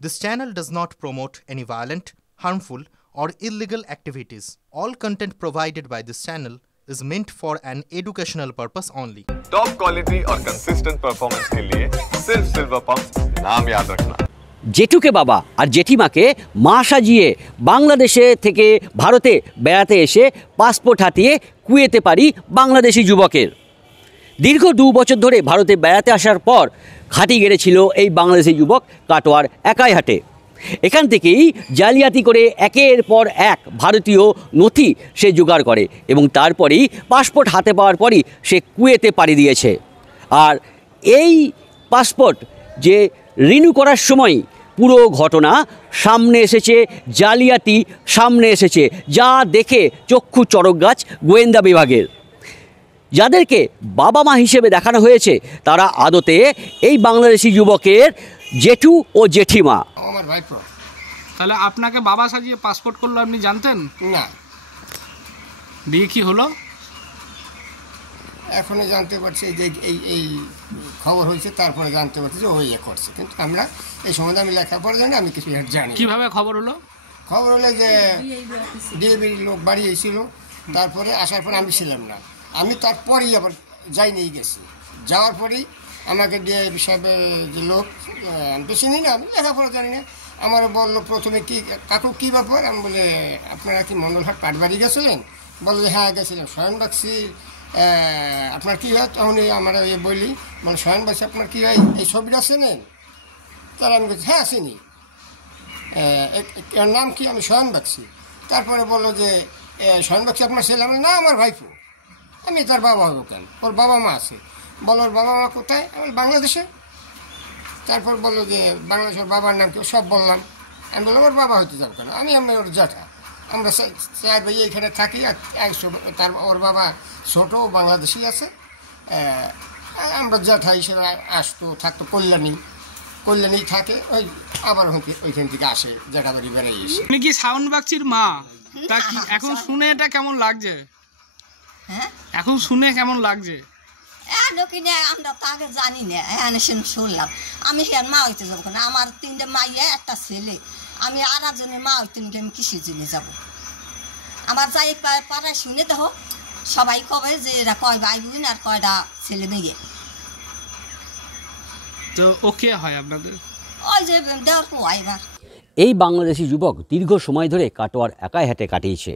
This channel does not promote any violent, harmful, or illegal activities. All content provided by this channel is meant for an educational purpose only. Top quality और consistent performance के लिए सिर्फ silver pump नाम याद रखना। জেঠুকে বাবা আর জেঠিমাকে মা সাজিয়ে বাংলাদেশে থেকে ভারতে বেড়াতে এসে পাসপোর্ট হাতিয়ে কুয়েতে পারি বাংলাদেশি যুবকের। দীর্ঘ 2 বছর ধরে ভারতে বেড়াতে আসার পর ঘাঁটি গেড়েছিল এই বাংলাদেশি যুবক কাটোয়ার একাইহাটে। এখান থেকেই জালিয়াতি করে একের পর এক ভারতীয় নথি সে জোগাড় করে এবং তারপরেই পাসপোর্ট হাতে পাওয়ার পরই সে কুয়েতে পাড়ি দিয়েছে। আর এই পাসপোর্ট যে রিনিউ করার সময় পুরো ঘটনা সামনে এসেছে, জালিয়াতি সামনে এসেছে, যা দেখে চক্ষু চড়ক গাছ গোয়েন্দা বিভাগের। যাদেরকে বাবা মা হিসেবে দেখানো হয়েছে তারা আদতে এই বাংলাদেশি যুবকের জেঠু ও জেঠিমা। আমার ভাইপো। তাহলে আপনাকে বাবা সাজিয়ে পাসপোর্ট করলো, আপনি জানতেন না? দিয়ে কি হলো? এখনই জানতে পারছি যে এই খবর হয়েছে, তারপরে জানতে পারছি যে ও ইয়ে করছে, কিন্তু আমরা এই সম্বন্ধে আমি লেখাপড়া জানি, আমি কিছু জানি। কিভাবে খবর হলো? খবর হলো যে ডিএবির লোক বাড়ি এসেছিল, তারপরে আসার পর আমি ছিলাম না, আমি তারপরেই আবার যাই নিয়ে গেছি। যাওয়ার পরেই আমাকে ডিএবি সাহেবের যে লোক, আমি তো চিনি না, আমি লেখাপড়া জানি না, আমার বললো প্রথমে কি কাকু কী ব্যাপার? আমি বলে আপনারা কি মন্ডলহাট পাটবাড়ি গেছিলেন? বললো যে হ্যাঁ গেছিলাম। শয়নবাক্সি আপনার কী হয়? তখন আমরা বলি মানে শয়নবাক্সি আপনার কী হয়, এই ছবিটা চেনেন? তারা আমি বলছি হ্যাঁ চিনি। এর নাম কি? আমি শয়নবাক্সি। তারপরে বললো যে শয়নবাক্সি আপনার ছেলে? আমি না, আমার ভাইপো। আমি তার বাবা হবো কেন? ওর বাবা মা আছে। বলো ওর বাবা মা কোথায়? আমি বাংলাদেশে। তারপর বললো যে বাংলাদেশের বাবার নাম কি? সব বললাম। আমি বললাম ওর বাবা হইতে যাবো কেন? আমি ওর জ্যাঠা, আমরা 4 ভাই এখানে থাকি। আর তার ওর বাবা ছোটো বাংলাদেশি আছে, আমরা জ্যাঠা হিসেবে আসতো থাকতো কল্যাণী থাকে, ওই আবার ওইখান থেকে আসে জ্যাঠা বাড়ি বেড়াই এসে। তুমি কি শাওনবাগচির মা? তা কি এখন শুনে এটা কেমন লাগছে? হ্যাঁ, এখন শুনে কেমন লাগছে? কিনে আমরা তো আগে জানি না, এখানে শুনলাম। আমি হের মা হইতে যাবো না, আমার 3টে মাইয়া একটা ছেলে, আমি আর একজনের মা হইতে আমি কিসের জন্য যাবো? আমার যাই পাড়ায় শুনে দেখো সবাই কবে যে এরা কয় ভাই বোন আর কয়টা ছেলে মেয়ে। তো ও কে হয় আপনাদের? ওই যে দেওয়ার হয় এবার। এই বাংলাদেশি যুবক দীর্ঘ সময় ধরে কাটোয়ার একাইহাটে কাটিয়েছে,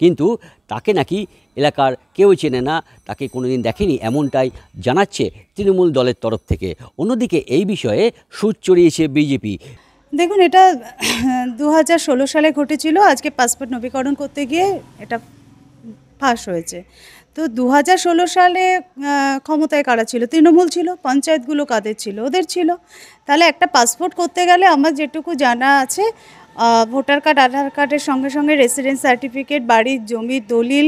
কিন্তু তাকে নাকি এলাকার কেউ চেনে না, তাকে কোনোদিন দেখেনি, এমনটাই জানাচ্ছে তৃণমূল দলের তরফ থেকে। অন্যদিকে এই বিষয়ে সুর চড়িয়েছে বিজেপি। দেখুন, এটা 2016 সালে ঘটেছিল। আজকে পাসপোর্ট নবীকরণ করতে গিয়ে এটা ফাঁস হয়েছে। তো 2016 সালে ক্ষমতায় কারা ছিল? তৃণমূল ছিল। পঞ্চায়েতগুলো কাদের ছিল? ওদের ছিল। তাহলে একটা পাসপোর্ট করতে গেলে আমার যেটুকু জানা আছে, ভোটার কার্ড, আধার কার্ডের সঙ্গে সঙ্গে রেসিডেন্স সার্টিফিকেট, বাড়ির জমির দলিল,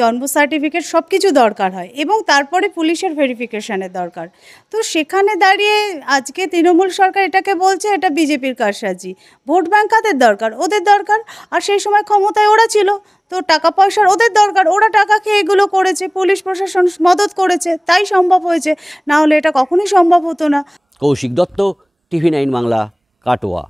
জন্ম সার্টিফিকেট সব কিছু দরকার হয় এবং তারপরে পুলিশের ভেরিফিকেশানের দরকার। তো সেখানে দাঁড়িয়ে আজকে তৃণমূল সরকার এটাকে বলছে এটা বিজেপির কারসাজি। ভোট ব্যাংক কাদের দরকার? ওদের দরকার। আর সেই সময় ক্ষমতায় ওরা ছিল, তো টাকা পয়সার ওদের দরকার, ওরা টাকা খেয়ে এগুলো করেছে, পুলিশ প্রশাসন মদত করেছে, তাই সম্ভব হয়েছে, না হলে এটা কখনোই সম্ভব হতো না। কৌশিক দত্ত, TV9 বাংলা, কাটোয়া।